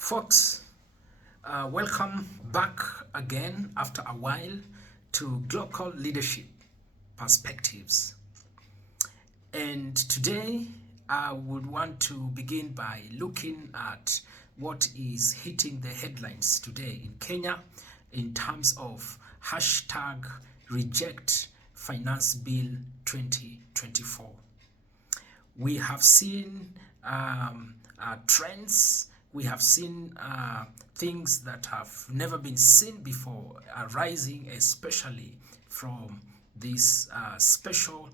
Folks, welcome back again after a while to Global Leadership Perspectives. And today I would want to begin by looking at what is hitting the headlines today in Kenya in terms of hashtag reject finance bill 2024. We have seen trends, we have seen things that have never been seen before arising, especially from this special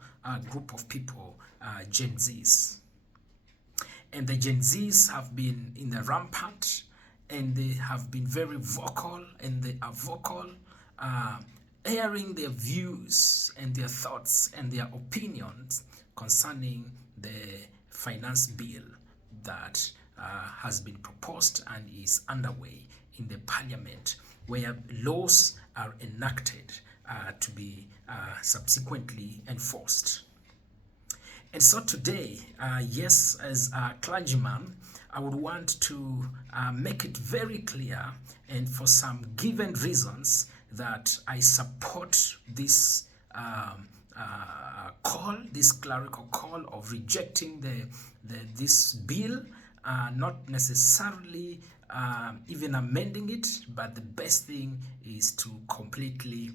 group of people, Gen Zs. And the Gen Zs have been in the rampant, and they have been very vocal, and they are vocal, airing their views and their thoughts and their opinions concerning the finance bill that has been proposed and is underway in the parliament, where laws are enacted to be subsequently enforced. And so today, yes, as a clergyman, I would want to make it very clear, and for some given reasons, that I support this this clerical call of rejecting this bill, not necessarily even amending it, but the best thing is to completely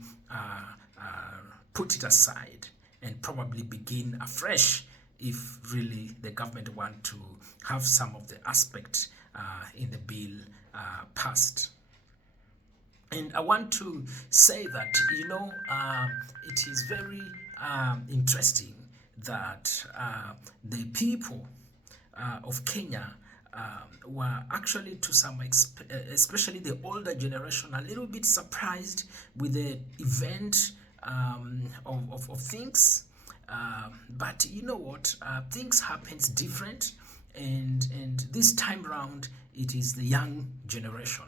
put it aside and probably begin afresh if really the government want to have some of the aspects in the bill passed. And I want to say that, it is very interesting that the people of Kenya were actually, to some especially the older generation, a little bit surprised with the event of things. But you know what? Things happens different, and this time round, it is the young generation.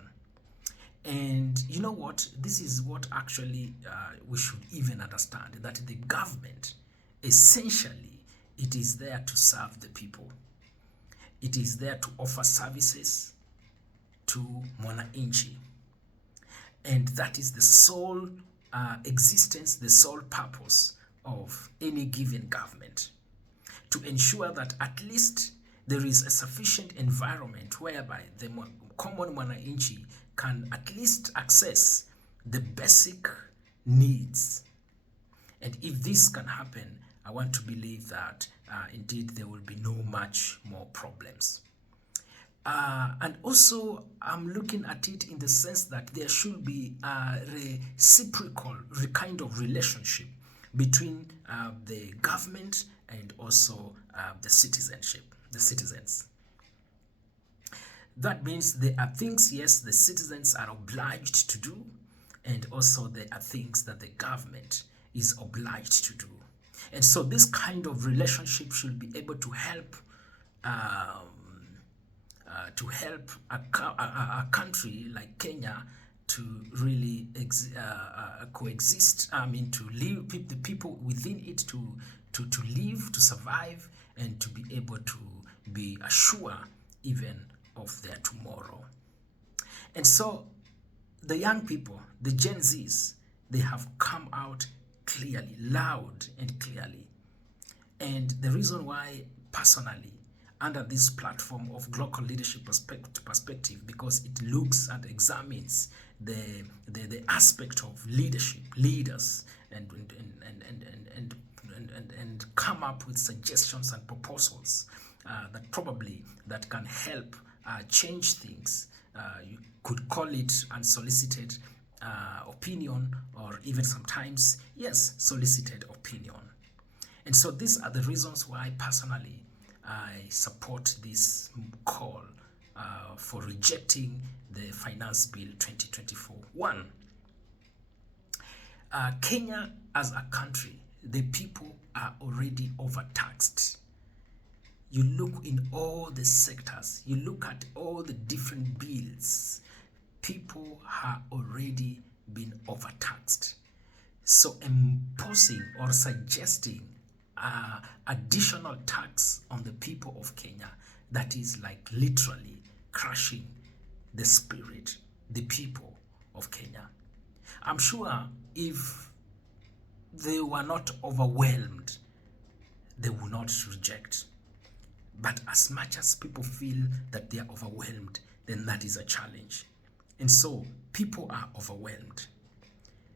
And you know what? This is what actually we should even understand, that the government, essentially, it is there to serve the people. It is there to offer services to mwananchi. And that is the sole existence, the sole purpose of any given government, to ensure that at least there is a sufficient environment whereby the common mwananchi can at least access the basic needs. And if this can happen, I want to believe that indeed there will be no much more problems. And also, I'm looking at it in the sense that there should be a reciprocal kind of relationship between the government and also the citizens. That means there are things, yes, the citizens are obliged to do, and also there are things that the government is obliged to do. And so this kind of relationship should be able to help a country like Kenya to really coexist. I mean, to live, the people within it to live, to survive, and to be able to be assured even of their tomorrow. And so the young people, the Gen Zs, they have come out clearly, loud and clearly. And the reason why, personally, under this platform of Global Leadership Perspective, because it looks and examines the aspect of leadership, leaders, and come up with suggestions and proposals that probably that can help change things. You could call it unsolicited opinion, or even sometimes, yes, solicited opinion. And so these are the reasons why personally I support this call for rejecting the Finance Bill 2024. One, Kenya as a country, the people are already overtaxed. You look in all the sectors, you look at all the different bills, people have already been overtaxed. So imposing or suggesting additional tax on the people of Kenya, that is like literally crushing the spirit, the people of Kenya. I'm sure if they were not overwhelmed, they will not reject. But as much as people feel that they are overwhelmed, then that is a challenge. And so people are overwhelmed.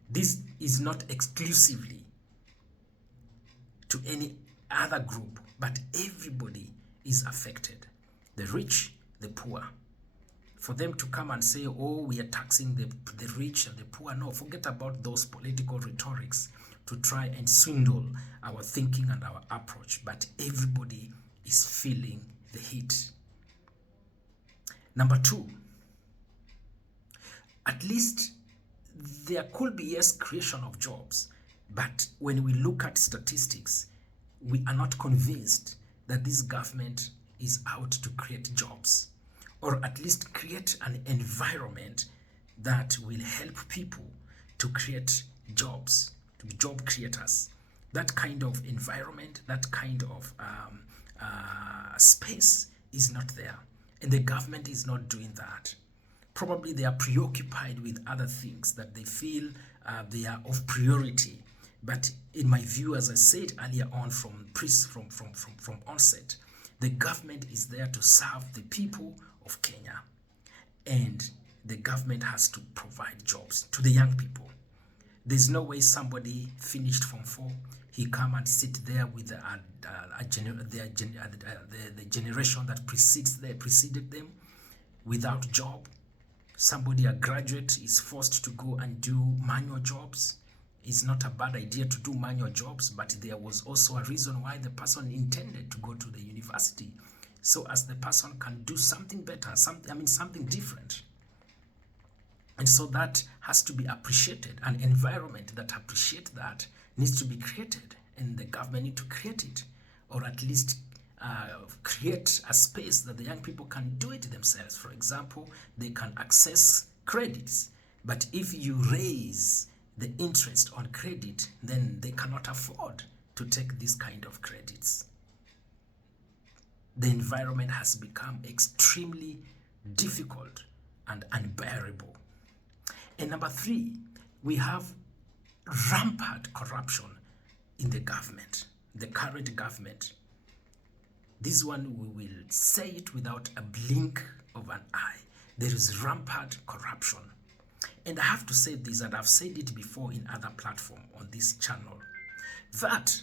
This is not exclusively to any other group, but everybody is affected. The rich, the poor. For them to come and say, oh, we are taxing the rich and the poor. No, forget about those political rhetorics to try and swindle our thinking and our approach. But everybody is feeling the heat. Number two, at least there could be, yes, creation of jobs. But when we look at statistics, we are not convinced that this government is out to create jobs, or at least create an environment that will help people to create jobs, to be job creators. That kind of environment, that kind of space is not there. And the government is not doing that. Probably they are preoccupied with other things that they feel they are of priority. But in my view, as I said earlier on from onset, the government is there to serve the people of Kenya. And the government has to provide jobs to the young people. There's no way somebody finished Form 4, he come and sit there with the generation that preceded them without job. Somebody, a graduate, is forced to go and do manual jobs. It's not a bad idea to do manual jobs, but there was also a reason why the person intended to go to the university, so as the person can do something better, something different. And so that has to be appreciated. An environment that appreciates that needs to be created, and the government need to create it, or at least create a space that the young people can do it themselves. For example, they can access credits, but if you raise the interest on credit, then they cannot afford to take this kind of credits. The environment has become extremely difficult and unbearable. And number three, we have rampant corruption in the government, the current government. This one, we will say it without a blink of an eye. There is rampant corruption. And I have to say this, and I've said it before in other platforms on this channel, that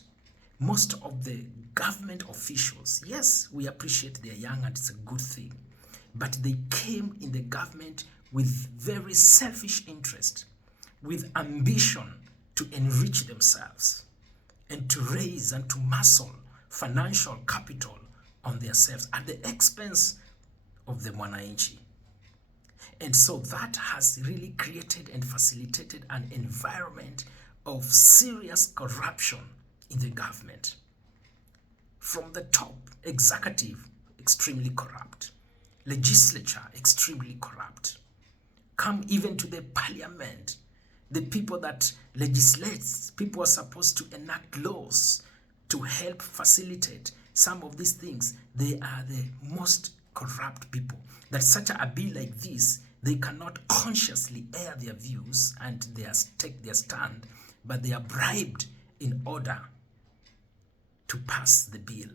most of the government officials, yes, we appreciate they're young and it's a good thing, but they came in the government with very selfish interest, with ambition to enrich themselves and to raise and to muscle financial capital on themselves at the expense of the mwananchi. And so that has really created and facilitated an environment of serious corruption in the government. From the top, executive, extremely corrupt. Legislature, extremely corrupt. Come even to the parliament. The people that legislate, people are supposed to enact laws to help facilitate some of these things. They are the most corrupt people. That such a bill like this, they cannot consciously air their views and take their stand, but they are bribed in order to pass the bill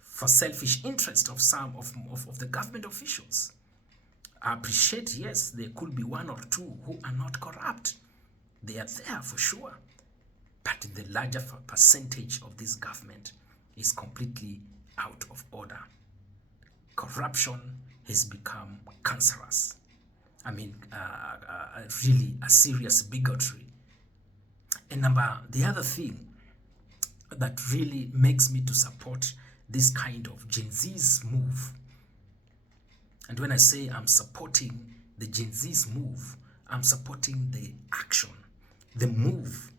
for selfish interest of some of the government officials. I appreciate, yes, there could be one or two who are not corrupt. They are there for sure. But the larger percentage of this government is completely out of order. Corruption has become cancerous. Really a serious bigotry. And the other thing that really makes me to support this kind of Gen Z's move, and when I say I'm supporting the Gen Z's move, I'm supporting the action, the move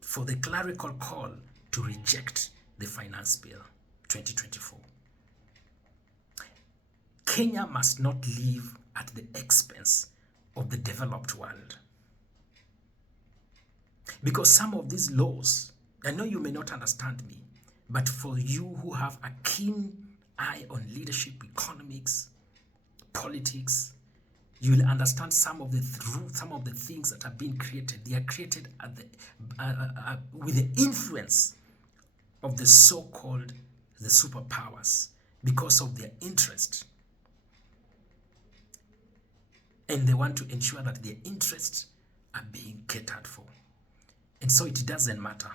for the clerical call to reject the Finance Bill 2024. Kenya must not live at the expense of the developed world. Because some of these laws, I know you may not understand me, but for you who have a keen eye on leadership, economics, politics, you will understand some of the some of the things that are being created. They are created at with the influence of the so-called the superpowers because of their interest. And they want to ensure that their interests are being catered for. And so it doesn't matter.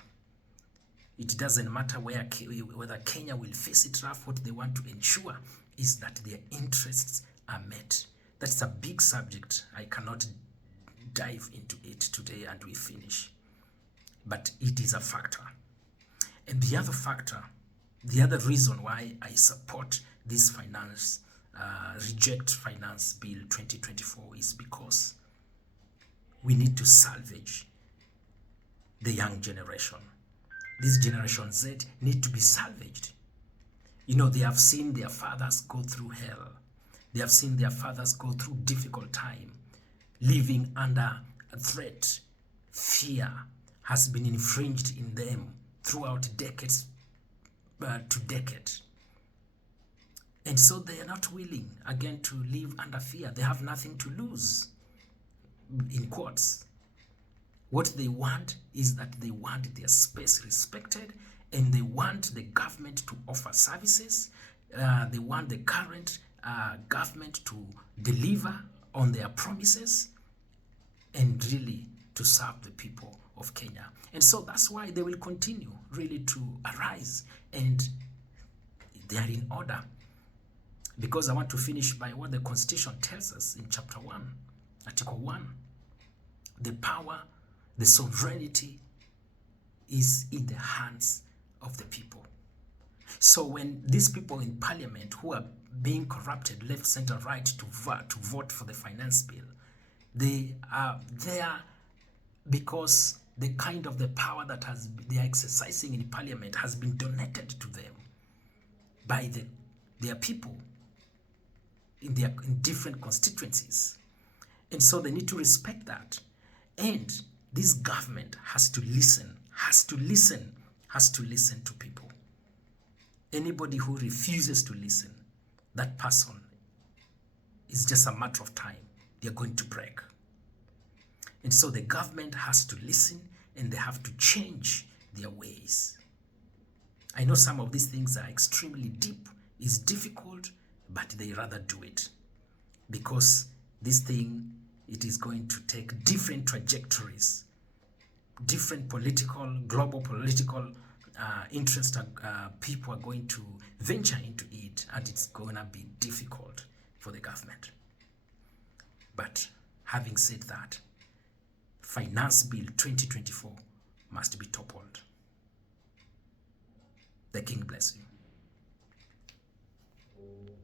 It doesn't matter whether Kenya will face it rough. What they want to ensure is that their interests are met. That's a big subject. I cannot dive into it today and we finish. But it is a factor. And the other factor, the other reason why I support this reject finance bill 2024 is because we need to salvage the young generation. This generation Z need to be salvaged. You know, they have seen their fathers go through hell. They have seen their fathers go through difficult time, living under a threat. Fear has been infringed in them throughout decades to decade. And so they are not willing, again, to live under fear. They have nothing to lose, in quotes. What they want is that they want their space respected, and they want the government to offer services. They want the current government to deliver on their promises and really to serve the people of Kenya. And so that's why they will continue really to arise, and they are in order. Because I want to finish by what the Constitution tells us in chapter 1, article 1. The power, the sovereignty is in the hands of the people. So when these people in parliament who are being corrupted, left, center, right, to vote for the finance bill, they are there because the kind of the power that they are exercising in parliament has been donated to them by their people in different constituencies. And so they need to respect that. And this government has to listen to people. Anybody who refuses to listen, that person is just a matter of time. They're going to break. And so the government has to listen, and they have to change their ways. I know some of these things are extremely deep, it's difficult, but they rather do it because this thing, it is going to take different trajectories, different global political interest. People are going to venture into it, and it's going to be difficult for the government. But having said that, Finance Bill 2024 must be toppled. The King bless you.